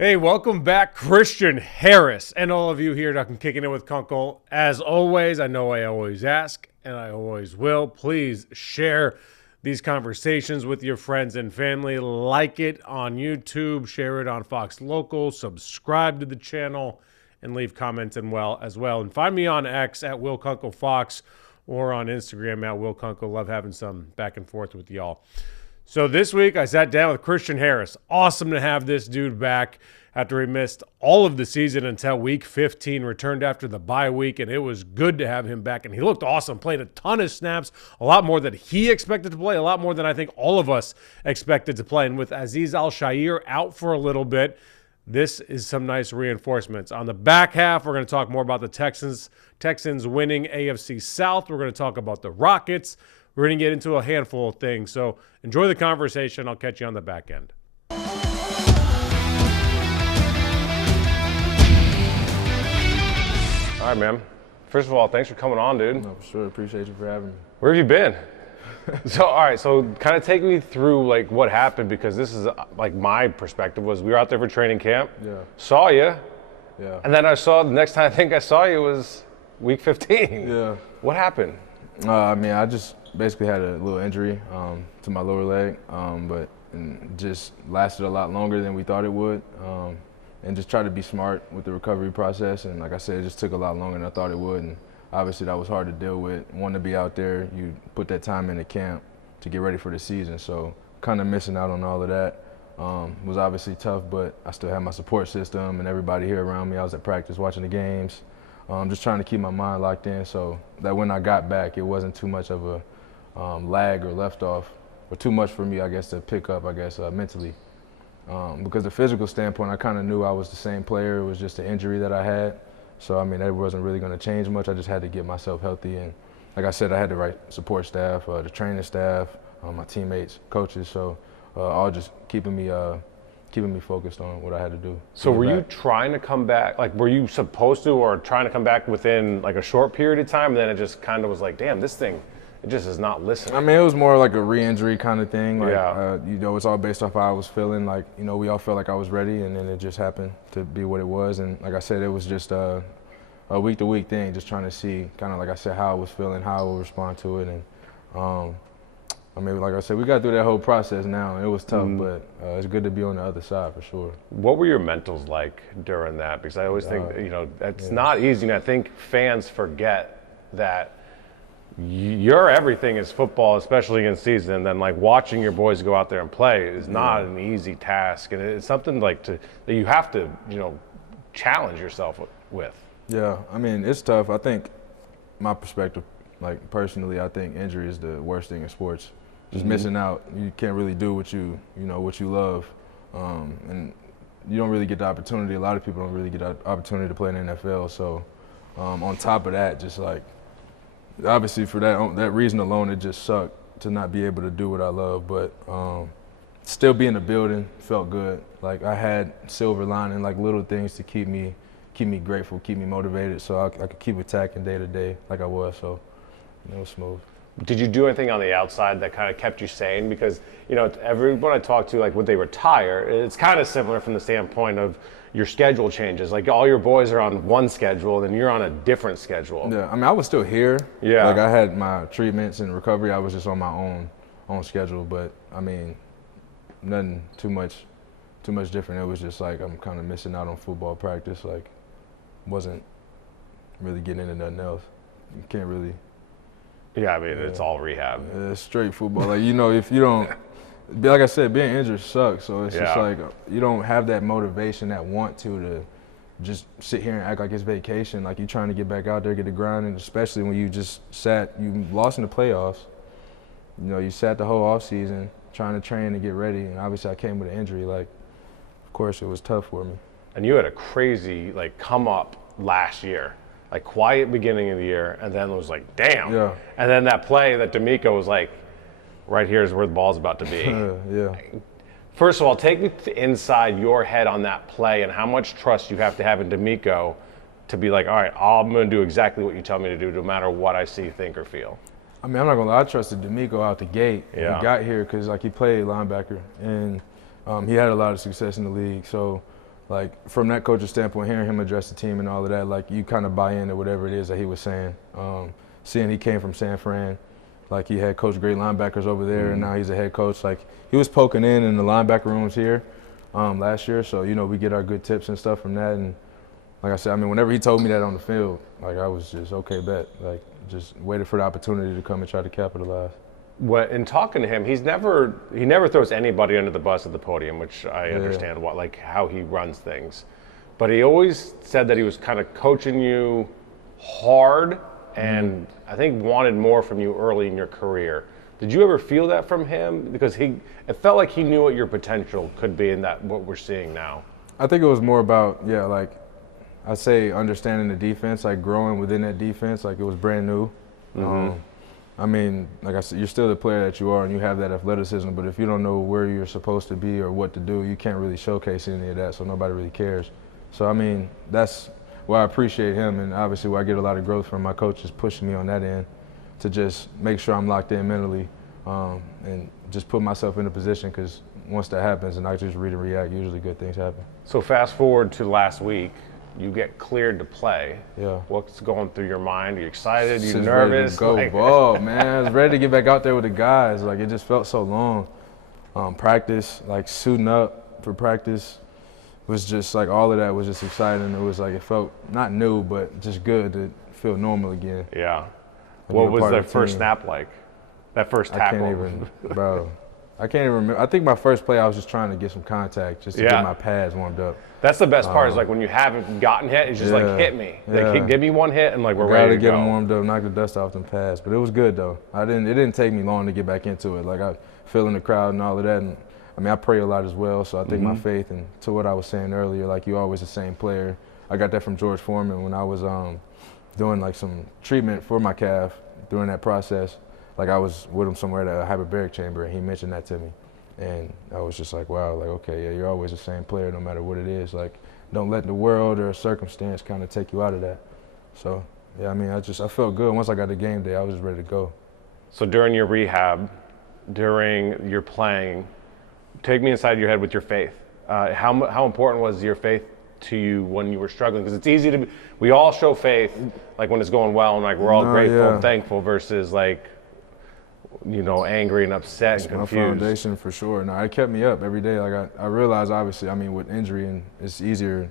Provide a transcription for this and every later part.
Hey, welcome back, Christian Harris, and all of you here talking Kicking It with Kunkel. As always, I know I always ask, and I always will. Please share these conversations with your friends and family. Like it on YouTube, share it on Fox Local, subscribe to the channel, and leave comments as well. And find me on X at Will Kunkel Fox or on Instagram at Will Kunkel. Love having some back and forth with y'all. So this week I sat down with Christian Harris. Awesome to have this dude back after he missed all of the season until week 15, returned after the bye week, and it was good to have him back. And he looked awesome, played a ton of snaps, a lot more than he expected to play, a lot more than I think all of us expected to play. And with Azeez Al-Shaair out for a little bit, this is some nice reinforcements. On the back half, we're going to talk more about the Texans winning AFC South. We're going to talk about the Rockets. We're going to get into a handful of things. So enjoy the conversation. I'll catch you on the back end. All right, man. First of all, thanks for coming on, dude. No, for sure. Appreciate you for having me. Where have you been? All right. So kind of take me through, like, what happened, because this is, like, my perspective was we were out there for training camp. Yeah. Saw you. Yeah. And then the next time I think I saw you was week 15. Yeah. What happened? I just basically had a little injury to my lower leg, but just lasted a lot longer than we thought it would, and just tried to be smart with the recovery process. And like I said, it just took a lot longer than I thought it would, and obviously that was hard to deal with. Wanting to be out there, you put that time into camp to get ready for the season, so kind of missing out on all of that was obviously tough, but I still had my support system and everybody here around me. I was at practice watching the games. Just trying to keep my mind locked in so that when I got back, it wasn't too much of a lag or left off, or too much for me, I guess, to pick up, mentally. Because the physical standpoint, I kind of knew I was the same player. It was just an injury that I had. So, that wasn't really going to change much. I just had to get myself healthy. And like I said, I had the right support staff, the training staff, my teammates, coaches. So all just keeping me focused on what I had to do. So were you trying to come back, like were you supposed to, or trying to come back within like a short period of time, and then it just kind of was like, damn, this thing, it just is not listening? It was more like a re-injury kind of thing. Like, yeah. It's all based off how I was feeling. Like, we all felt like I was ready, and then it just happened to be what it was. And like I said, it was just a week-to-week thing, just trying to see kind of, like I said, how I was feeling, how I would respond to it. And like I said, we got through that whole process now, and it was tough, but it's good to be on the other side for sure. What were your mentals like during that? Because I always think, that's not easy, and I think fans forget that your everything is football, especially in season, and then like watching your boys go out there and play is not an easy task, and it's something like that you have to, challenge yourself with. Yeah, it's tough. I think my perspective, like personally, I think injury is the worst thing in sports. Just missing out. You can't really do what you love, and you don't really get the opportunity. A lot of people don't really get the opportunity to play in the NFL. So, on top of that, just like obviously for that reason alone, it just sucked to not be able to do what I love. But still be in the building felt good. Like I had silver lining, like little things to keep me grateful, keep me motivated, so I could keep attacking day to day like I was. So it was smooth. Did you do anything on the outside that kind of kept you sane? Because, everyone I talk to, like when they retire, it's kind of similar from the standpoint of your schedule changes. Like all your boys are on one schedule and you're on a different schedule. Yeah, I was still here. Yeah. Like I had my treatments and recovery. I was just on my own schedule, but nothing too much different. It was just like I'm kind of missing out on football practice. Like wasn't really getting into nothing else. You can't really. Yeah, it's all rehab. It's straight football. Like, if you don't, like I said, being injured sucks. So it's just like you don't have that motivation, that want to just sit here and act like it's vacation. Like you're trying to get back out there, get the grind, and especially when you lost in the playoffs. You sat the whole off season trying to train and get ready, and obviously I came with an injury. Like, of course, it was tough for me. And you had a crazy come up last year. Like quiet beginning of the year, and then it was like, damn. Yeah. And then that play that D'Amico was like, right here is where the ball's about to be. Yeah. First of all, take me inside your head on that play and how much trust you have to have in D'Amico to be like, all right, I'm going to do exactly what you tell me to do no matter what I see, think, or feel. I'm not going to lie, I trusted D'Amico out the gate when Yeah. he got here because he played linebacker, and he had a lot of success in the league. So like from that coach's standpoint, hearing him address the team and all of that, like you kind of buy into whatever it is that he was saying. Seeing he came from San Fran, like he had coached great linebackers over there, and now he's a head coach. Like he was poking in the linebacker rooms here last year, so we get our good tips and stuff from that. And like I said, I mean, whenever he told me that on the field, like I was just okay, bet, like just waited for the opportunity to come and try to capitalize. In talking to him, he never throws anybody under the bus at the podium, which I understand how he runs things. But he always said that he was kind of coaching you hard and I think wanted more from you early in your career. Did you ever feel that from him? Because it felt like he knew what your potential could be in that what we're seeing now. I think it was more about, like I'd say understanding the defense, like growing within that defense, like it was brand new. I mean, like I said, you're still the player that you are and you have that athleticism, but if you don't know where you're supposed to be or what to do, you can't really showcase any of that, so nobody really cares. So, I mean, that's why I appreciate him, and obviously where I get a lot of growth from my coaches pushing me on that end to just make sure I'm locked in mentally and just put myself in a position, because once that happens and I just read and react, usually good things happen. So fast forward to last week. You get cleared to play. Yeah. What's going through your mind? Are you excited? Are you Just nervous? Ready to go ball, man. I was ready to get back out there with the guys. Like, it just felt so long. Practice, like suiting up for practice was just like all of that was just exciting. It was like it felt not new, but just good to feel normal again. Yeah. What was that first snap like? That first tackle? I can't even remember. I think my first play, I was just trying to get some contact, just to get my pads warmed up. That's the best part, is like when you haven't gotten hit, it's just like, hit me. Like, give me one hit and like we're ready to go. Gotta get them warmed up, knock the dust off them pads. But it was good though. It didn't take me long to get back into it. Like I feel in the crowd and all of that. And I mean, I pray a lot as well. So I think my faith, and to what I was saying earlier, like you're always the same player. I got that from George Foreman when I was doing like some treatment for my calf during that process. Like I was with him somewhere at a hyperbaric chamber, and he mentioned that to me. And I was just like, wow, like, okay, yeah, you're always the same player no matter what it is. Like, don't let the world or a circumstance kind of take you out of that. So, yeah, I mean, I felt good. Once I got to game day, I was just ready to go. So during your rehab, during your playing, take me inside your head with your faith. How important was your faith to you when you were struggling? Because it's easy we all show faith, like when it's going well and like we're all grateful and thankful, versus like, angry and upset and confused. My foundation for sure. No, it kept me up every day. Like I realized, obviously, I mean, with injury, and it's easier,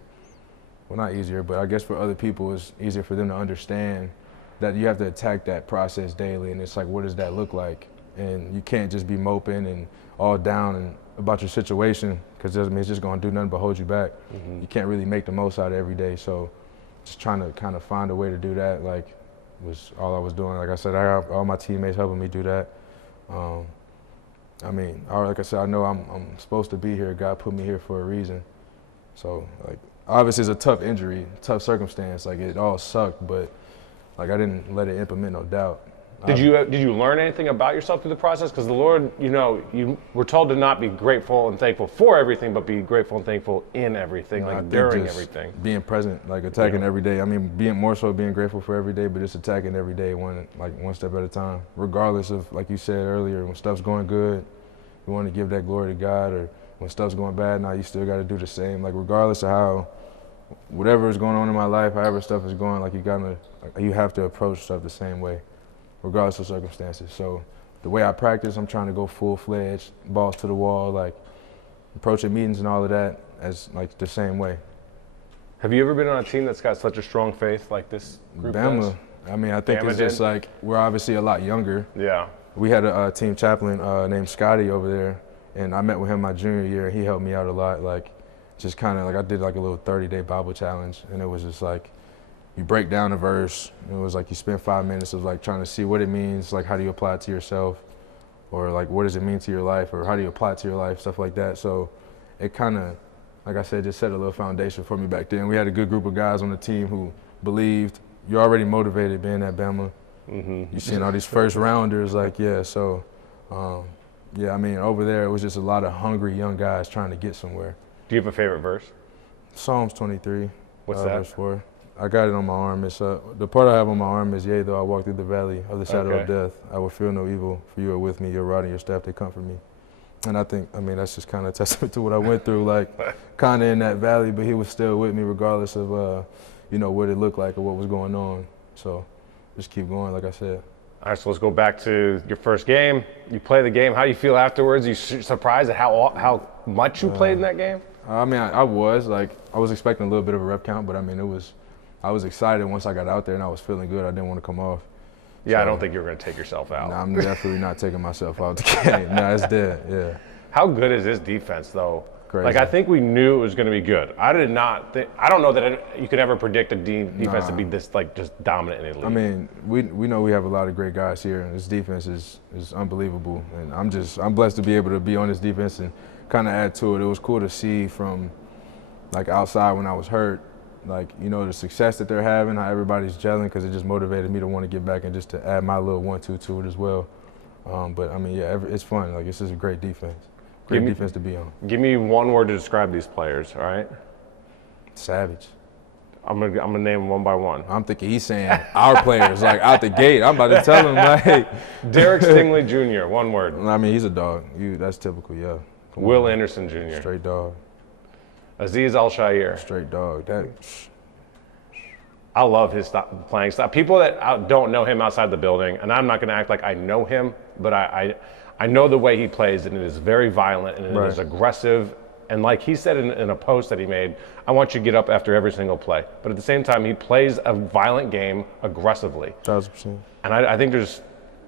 well, not easier, but I guess for other people, it's easier for them to understand that you have to attack that process daily. And it's like, what does that look like? And you can't just be moping and all down about your situation, because it's just going to do nothing but hold you back. You can't really make the most out of every day. So just trying to kind of find a way to do that, like, was all I was doing. Like I said, I have all my teammates helping me do that. I mean, like I said, I know I'm supposed to be here. God put me here for a reason. So, like, obviously it's a tough injury, tough circumstance. Like, it all sucked, but like I didn't let it implement no doubt. Did you learn anything about yourself through the process? Because the Lord, you were told to not be grateful and thankful for everything, but be grateful and thankful in everything, like during everything. Being present, like attacking every day. I mean, being grateful for every day, but just attacking every day, one step at a time. Regardless of, like you said earlier, when stuff's going good, you want to give that glory to God, or when stuff's going bad, now you still got to do the same. Like regardless of how, whatever is going on in my life, however stuff is going, like you have to approach stuff the same way, regardless of circumstances. So the way I practice, I'm trying to go full-fledged, balls to the wall, like approaching meetings and all of that as like the same way. Have you ever been on a team that's got such a strong faith like this group Bama. does? I mean, I think it's just like, we're obviously a lot younger. Yeah. We had a team chaplain named Scotty over there, and I met with him my junior year. He helped me out a lot, like just kind of like I did like a little 30-day Bible challenge, and it was just like, you break down a verse, and it was like you spend 5 minutes of like trying to see what it means, like how do you apply it to yourself, or like what does it mean to your life, or how do you apply it to your life, stuff like that. So it kind of, like I said, just set a little foundation for me back then. We had a good group of guys on the team who believed. You're already motivated being at Bama. You seeing all these first rounders, like, yeah, so yeah, I mean, over there it was just a lot of hungry young guys trying to get somewhere. Do you have a favorite verse? Psalms 23. What's that? Verse 4. I got it on my arm. It's the part I have on my arm is, yea, though I walk through the valley of the shadow of death, I will feel no evil, for you are with me, your rod and your staff, they comfort me. And I think, I mean, that's just kind of a testament to what I went through, like kind of in that valley, but he was still with me regardless of, what it looked like or what was going on. So just keep going, like I said. All right, so let's go back to your first game. You play the game. How do you feel afterwards? You surprised at how much you played in that game? I mean, I was expecting a little bit of a rep count, but I mean, I was excited once I got out there and I was feeling good. I didn't want to come off. Yeah, so, I don't think you were going to take yourself out. No, I'm definitely not taking myself out the game. No, it's dead, yeah. How good is this defense, though? Crazy. Like, I think we knew it was going to be good. I don't know that you could ever predict a defense to be this, like, just dominant in the league. I mean, we know we have a lot of great guys here, and this defense is unbelievable. And I'm blessed to be able to be on this defense and kind of add to it. It was cool to see from, like, outside when I was hurt, like, the success that they're having, how everybody's gelling, because it just motivated me to want to get back and just to add my little 1-2 to it as well. But, I mean, yeah, it's fun. Like, it's just a great defense. Great defense to be on. Give me one word to describe these players, all right? Savage. I'm gonna name them one by one. I'm thinking he's saying our players, like, out the gate. I'm about to tell him, like. Derek Stingley Jr., one word. I mean, he's a dog. That's typical, yeah. Will Anderson Jr. Straight dog. Aziz Al-Shaair. Straight dog. I love his playing style. People that don't know him outside the building, and I'm not going to act like I know him, but I know the way he plays, and it is very violent, and it is aggressive. And like he said in a post that he made, I want you to get up after every single play. But at the same time, he plays a violent game aggressively. 1,000%. And I think there's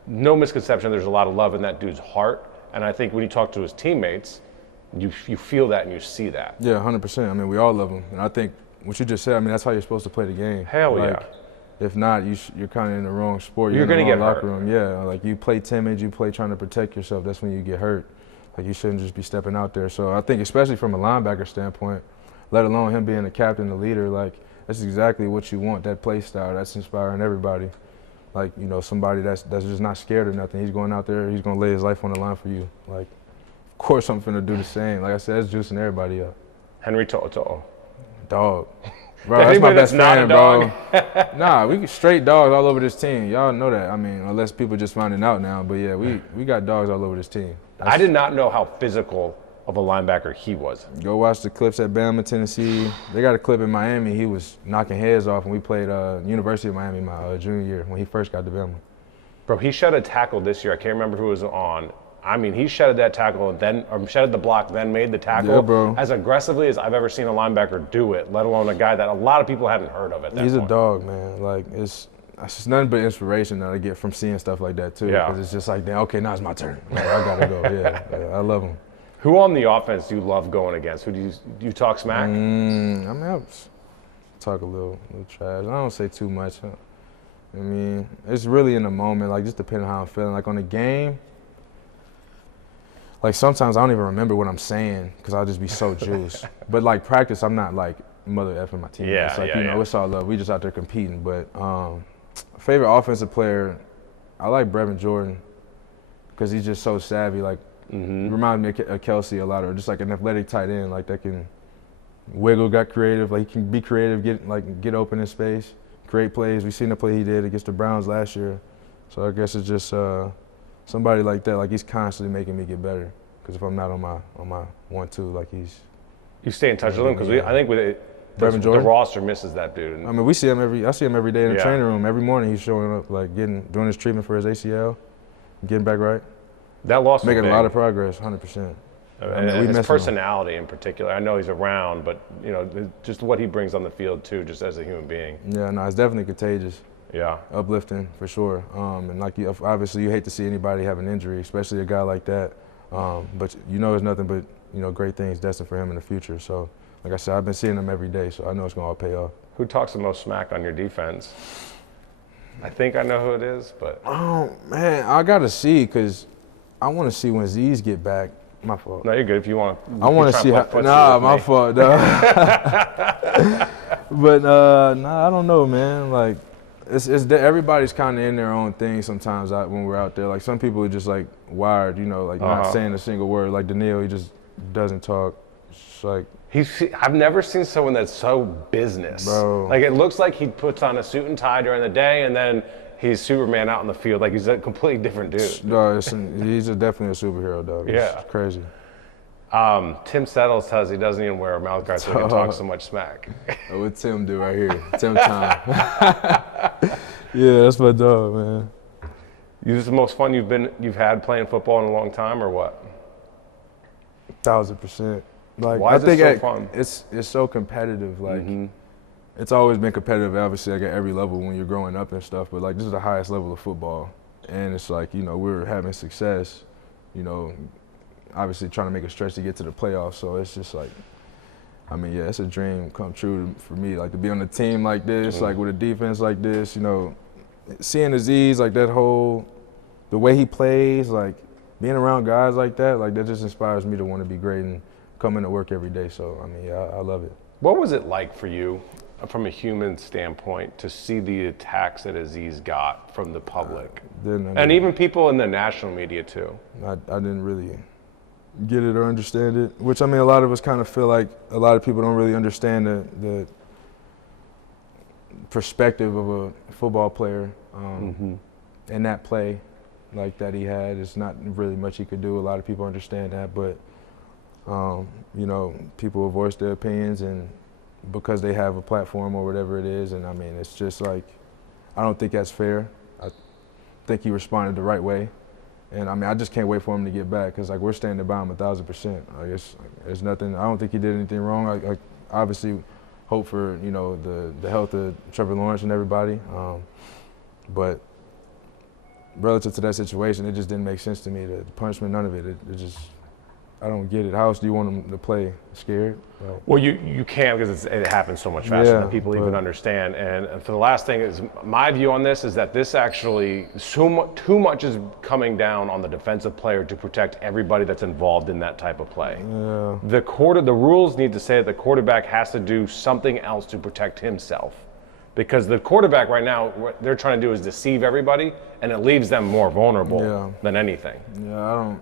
no misconception. There's a lot of love in that dude's heart. And I think when you talk to his teammates, you feel that and you see that. Yeah, 100%. I mean, we all love him. And I think what you just said, I mean, that's how you're supposed to play the game. Hell yeah. If not, you're kind of in the wrong sport. You're going to get locker hurt. Room. Yeah, like you play timid, you play trying to protect yourself. That's when you get hurt. Like you shouldn't just be stepping out there. So I think especially from a linebacker standpoint, let alone him being the captain, the leader, like that's exactly what you want, that play style. That's inspiring everybody. Like, somebody that's just not scared of nothing. He's going out there, he's going to lay his life on the line for you. Like, of course I'm finna do the same. Like I said, it's juicing everybody up. Henry To'o. Dog. Bro, that's my best friend, bro. Nah, we straight dogs all over this team. Y'all know that. I mean, unless people just finding out now. But yeah, we got dogs all over this team. I did not know how physical of a linebacker he was. Go watch the clips at Bama, Tennessee. They got a clip in Miami. He was knocking heads off when we played University of Miami my junior year when he first got to Bama. Bro, he shed a tackle this year. I can't remember who was on. I mean, he shedded that tackle or shedded the block, then made the tackle. Yeah, bro. As aggressively as I've ever seen a linebacker do it, let alone a guy that a lot of people hadn't heard of at that point. He's a dog, man. Like, it's just nothing but inspiration that I get from seeing stuff like that, too. Yeah. Because it's just like, okay, now it's my turn. Like, I got to go. Yeah, I love him. Who on the offense do you love going against? Who do you talk smack? I mean, I talk a little trash. I don't say too much. I mean, it's really in the moment, like, just depending on how I'm feeling. Like, on the game, like, sometimes I don't even remember what I'm saying because I'll just be so juiced. But, like, practice, I'm not, like, mother effing my teammates. Like, it's all love. We just out there competing. But favorite offensive player, I like Brevin Jordan because he's just so savvy. Like, reminds me of Kelsey a lot, or just like an athletic tight end, like that can wiggle, got creative. Like, he can be creative, get open in space, create plays. We seen the play he did against the Browns last year. So I guess it's just somebody like that. Like, he's constantly making me get better. Because if I'm not on my 1-2, like you stay in touch with him because I think with it, the roster misses that dude. I mean, I see him every day in the training room. Every morning he's showing up, like doing his treatment for his ACL, getting back right. That loss making a lot of progress, 100%. And his personality in particular. I know he's around, but just what he brings on the field too, just as a human being. Yeah, no, it's definitely contagious. Yeah, uplifting for sure. And like obviously you hate to see anybody have an injury, especially a guy like that. But there's nothing but great things destined for him in the future. So, like I said, I've been seeing him every day, so I know it's gonna all pay off. Who talks the most smack on your defense? I think I know who it is, but oh man, I gotta see because I want to see when Z's get back. My fault. No, you're good if you want. I want to see how. Nah, my fault. But I don't know, man. Like, everybody's kind of in their own thing sometimes when we're out there. Like, some people are just like wired, like not saying a single word. Like Daniil, he just doesn't talk. It's like I've never seen someone that's so business. Bro. Like, it looks like he puts on a suit and tie during the day, and then he's Superman out in the field. Like, he's a completely different dude. No, he's definitely a superhero, dog. Yeah. It's crazy. Tim Settles says he doesn't even wear a mouth guard so he can talk so much smack. What Tim do right here? Tim time. Yeah, that's my dog, man. Is this the most fun you've had playing football in a long time, or what? 1,000%. Like, why is it so fun? It's so competitive. Like, it's always been competitive, obviously, like at every level when you're growing up and stuff. But like, this is the highest level of football, and it's like, you know, we're having success. You know, obviously trying to make a stretch to get to the playoffs. So it's just like, I mean, yeah, it's a dream come true for me. Like, to be on a team like this, like with a defense like this, you know, seeing Aziz, like the way he plays, like being around guys like that just inspires me to want to be great and come into work every day. So, I mean, yeah, I love it. What was it like for you, from a human standpoint, to see the attacks that Aziz got from the public? And even people in the national media, too. I didn't really get it or understand it, which, I mean, a lot of us kind of feel like a lot of people don't really understand the perspective of a football player in that play like that he had. It's not really much he could do. A lot of people understand that, but you know, people will voice their opinions, and because they have a platform or whatever it is, and I mean, it's just like, I don't think that's fair. I think he responded the right way, and I mean, I just can't wait for him to get back, because like, we're standing by him 1,000%. I guess there's nothing. I don't think he did anything wrong. I obviously hope for, you know, the health of Trevor Lawrence and everybody, but relative to that situation, it just didn't make sense to me. The punishment, none of it. It just, I don't get it. How else do you want them to play? Scared? Right. Well, you can't, because it happens so much faster than people even understand. And for the last thing is, my view on this is that this actually, too much is coming down on the defensive player to protect everybody that's involved in that type of play. Yeah. The rules need to say that the quarterback has to do something else to protect himself. Because the quarterback right now, what they're trying to do is deceive everybody, and it leaves them more vulnerable than anything. Yeah,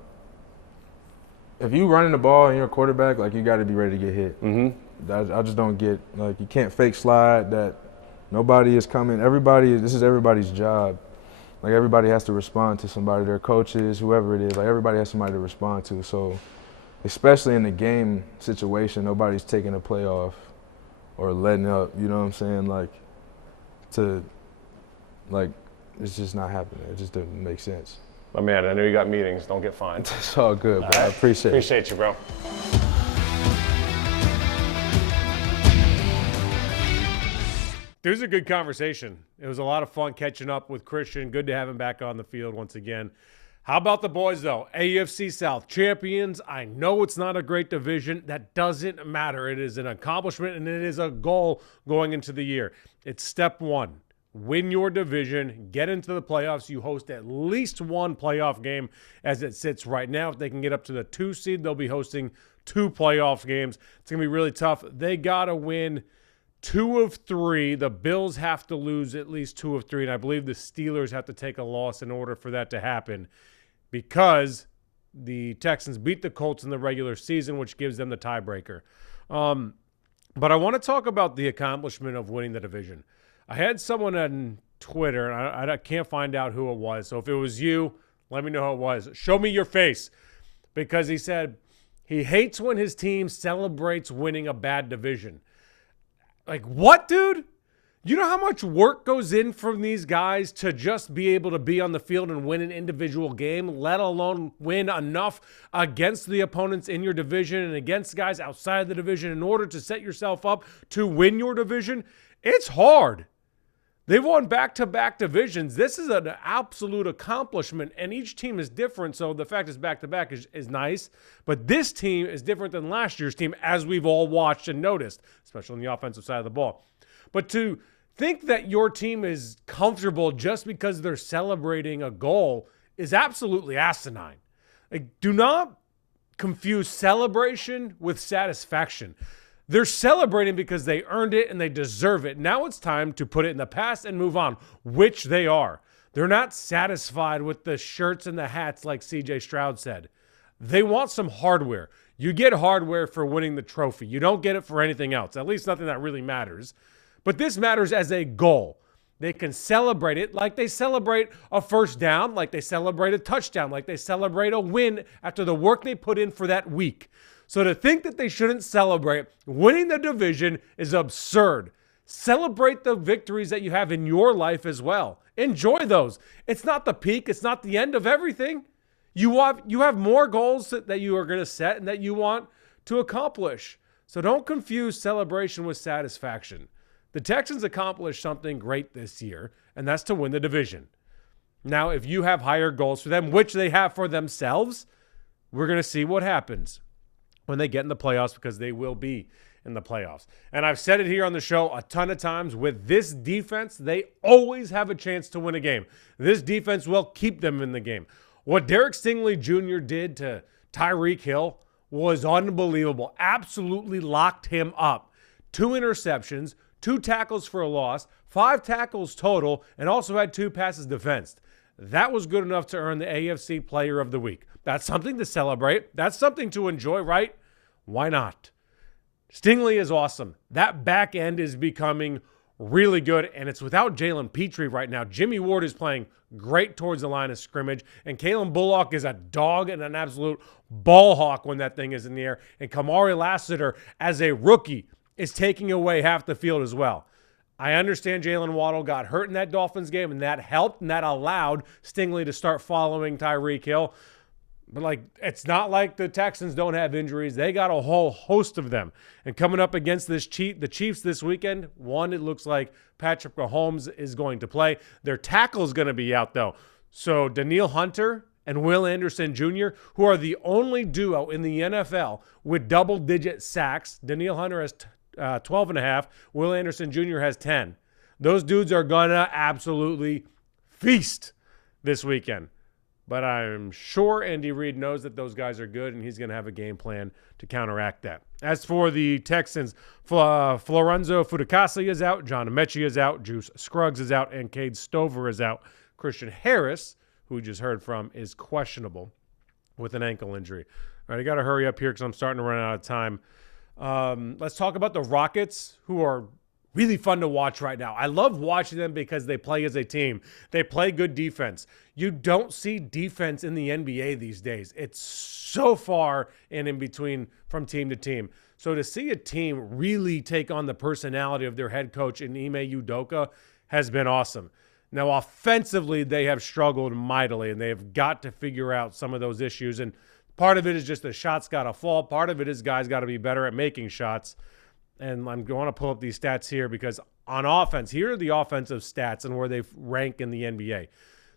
if you running the ball and you're a quarterback, like, you got to be ready to get hit. I just don't get, like, you can't fake slide that nobody is coming. This is everybody's job. Like, everybody has to respond to somebody, their coaches, whoever it is. Like, everybody has somebody to respond to. So, especially in the game situation, nobody's taking a play off or letting up, you know what I'm saying? It's just not happening. It just doesn't make sense. My man, I know you got meetings. Don't get fined. It's all good, bro. I appreciate you, bro. It was a good conversation. It was a lot of fun catching up with Christian. Good to have him back on the field once again. How about the boys, though? AFC South champions. I know it's not a great division. That doesn't matter. It is an accomplishment, and it is a goal going into the year. It's step one. Win your division, get into the playoffs. You host at least one playoff game as it sits right now. If they can get up to the 2 seed, they'll be hosting 2 playoff games. It's going to be really tough. They got to win 2 of 3. The Bills have to lose at least 2 of 3, and I believe the Steelers have to take a loss in order for that to happen, because the Texans beat the Colts in the regular season, which gives them the tiebreaker. But I want to talk about the accomplishment of winning the division. I had someone on Twitter, and I can't find out who it was. So if it was you, let me know who it was. Show me your face. Because he said he hates when his team celebrates winning a bad division. Like, what, dude? You know how much work goes in from these guys to just be able to be on the field and win an individual game, let alone win enough against the opponents in your division and against guys outside of the division in order to set yourself up to win your division? It's hard. They've won back-to-back divisions. This is an absolute accomplishment, and each team is different, so the fact it's back-to-back is nice. But this team is different than last year's team, as we've all watched and noticed, especially on the offensive side of the ball. But to think that your team is comfortable just because they're celebrating a goal is absolutely asinine. Like, do not confuse celebration with satisfaction. They're celebrating because they earned it and they deserve it. Now it's time to put it in the past and move on, which they are. They're not satisfied with the shirts and the hats like C.J. Stroud said. They want some hardware. You get hardware for winning the trophy. You don't get it for anything else, at least nothing that really matters. But this matters as a goal. They can celebrate it like they celebrate a first down, like they celebrate a touchdown, like they celebrate a win after the work they put in for that week. So to think that they shouldn't celebrate winning the division is absurd. Celebrate the victories that you have in your life as well. Enjoy those. It's not the peak. It's not the end of everything. You have more goals that you are going to set and that you want to accomplish. So don't confuse celebration with satisfaction. The Texans accomplished something great this year, and that's to win the division. Now, if you have higher goals for them, which they have for themselves, we're going to see what happens when they get in the playoffs, because they will be in the playoffs. And I've said it here on the show a ton of times. With this defense, they always have a chance to win a game. This defense will keep them in the game. What Derek Stingley Jr. did to Tyreek Hill was unbelievable. Absolutely locked him up. 2 interceptions, 2 tackles for a loss, 5 tackles total, and also had 2 passes defensed. That was good enough to earn the AFC Player of the Week. That's something to celebrate. That's something to enjoy, right? Why not? Stingley is awesome. That back end is becoming really good, and it's without Jalen Petrie right now. Jimmy Ward is playing great towards the line of scrimmage, and Kalen Bullock is a dog and an absolute ball hawk when that thing is in the air. And Kamari Lassiter, as a rookie, is taking away half the field as well. I understand Jalen Waddle got hurt in that Dolphins game, and that helped, and that allowed Stingley to start following Tyreek Hill. But, it's not like the Texans don't have injuries. They got a whole host of them. And coming up against the Chiefs this weekend, it looks like Patrick Mahomes is going to play. Their tackle is going to be out, though. So Danielle Hunter and Will Anderson Jr., who are the only duo in the NFL with double-digit sacks. Danielle Hunter has 12 and a half. Will Anderson Jr. has 10. Those dudes are going to absolutely feast this weekend. But I'm sure Andy Reid knows that those guys are good, and he's going to have a game plan to counteract that. As for the Texans, Florenzo Fudikasi is out, John Amechi is out, Juice Scruggs is out, and Cade Stover is out. Christian Harris, who we just heard from, is questionable with an ankle injury. All right, I got to hurry up here because I'm starting to run out of time. Let's talk about the Rockets, who are really fun to watch right now. I love watching them because they play as a team. They play good defense. You don't see defense in the NBA these days. It's so far and in between from team to team. So to see a team really take on the personality of their head coach in Ime Udoka has been awesome. Now, offensively, they have struggled mightily, and they have got to figure out some of those issues. And part of it is just the shots got to fall. Part of it is guys got to be better at making shots. And I'm going to pull up these stats here because on offense, here are the offensive stats and where they rank in the NBA.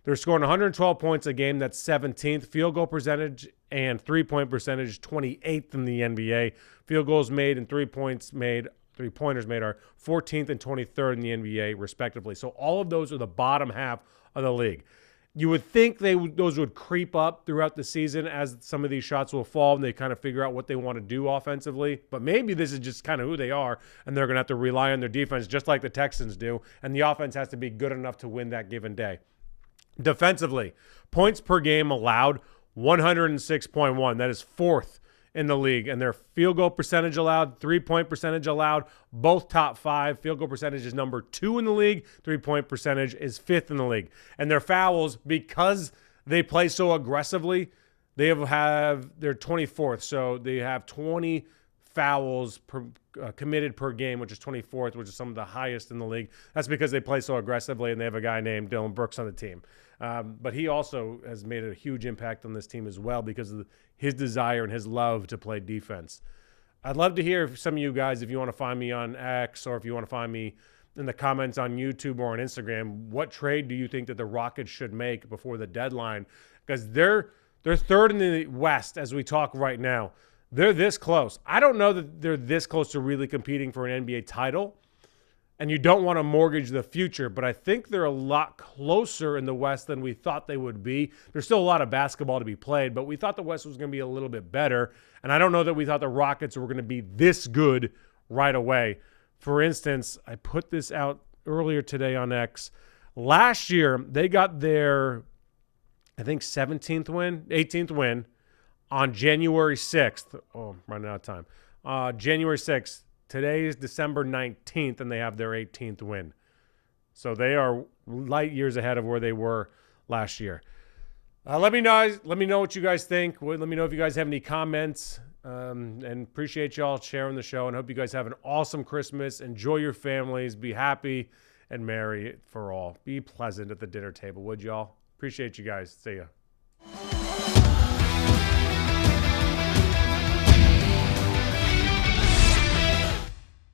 They're scoring 112 points a game. That's 17th. Field goal percentage and three-point percentage, 28th in the NBA. Field goals made and three-pointers made are 14th and 23rd in the NBA, respectively. So all of those are the bottom half of the league. You would think those would creep up throughout the season as some of these shots will fall and they kind of figure out what they want to do offensively. But maybe this is just kind of who they are, and they're going to have to rely on their defense just like the Texans do, and the offense has to be good enough to win that given day. Defensively, points per game allowed, 106.1. That is 4th in the league. And their field goal percentage allowed, three-point percentage allowed, both top 5. Field goal percentage is number 2 in the league. Three-point percentage is 5th in the league. And their fouls, because they play so aggressively, they're 24th. So they have 20 fouls committed per game, which is 24th, which is some of the highest in the league. That's because they play so aggressively, and they have a guy named Dylan Brooks on the team. But he also has made a huge impact on this team as well because of his desire and his love to play defense. I'd love to hear from some of you guys if you want to find me on X or if you want to find me in the comments on YouTube or on Instagram. What trade do you think that the Rockets should make before the deadline? Because they're 3rd in the West as we talk right now. They're this close. I don't know that they're this close to really competing for an NBA title, and you don't want to mortgage the future, but I think they're a lot closer in the West than we thought they would be. There's still a lot of basketball to be played, but we thought the West was going to be a little bit better, and I don't know that we thought the Rockets were going to be this good right away. For instance, I put this out earlier today on X. Last year, they got their, 18th win on January 6th. Oh, I'm running out of time. January 6th. Today is December 19th, and they have their 18th win. So they are light years ahead of where they were last year. Let me know what you guys think. Let me know if you guys have any comments. And appreciate y'all sharing the show, and hope you guys have an awesome Christmas. Enjoy your families. Be happy and merry for all. Be pleasant at the dinner table, would y'all? Appreciate you guys. See ya.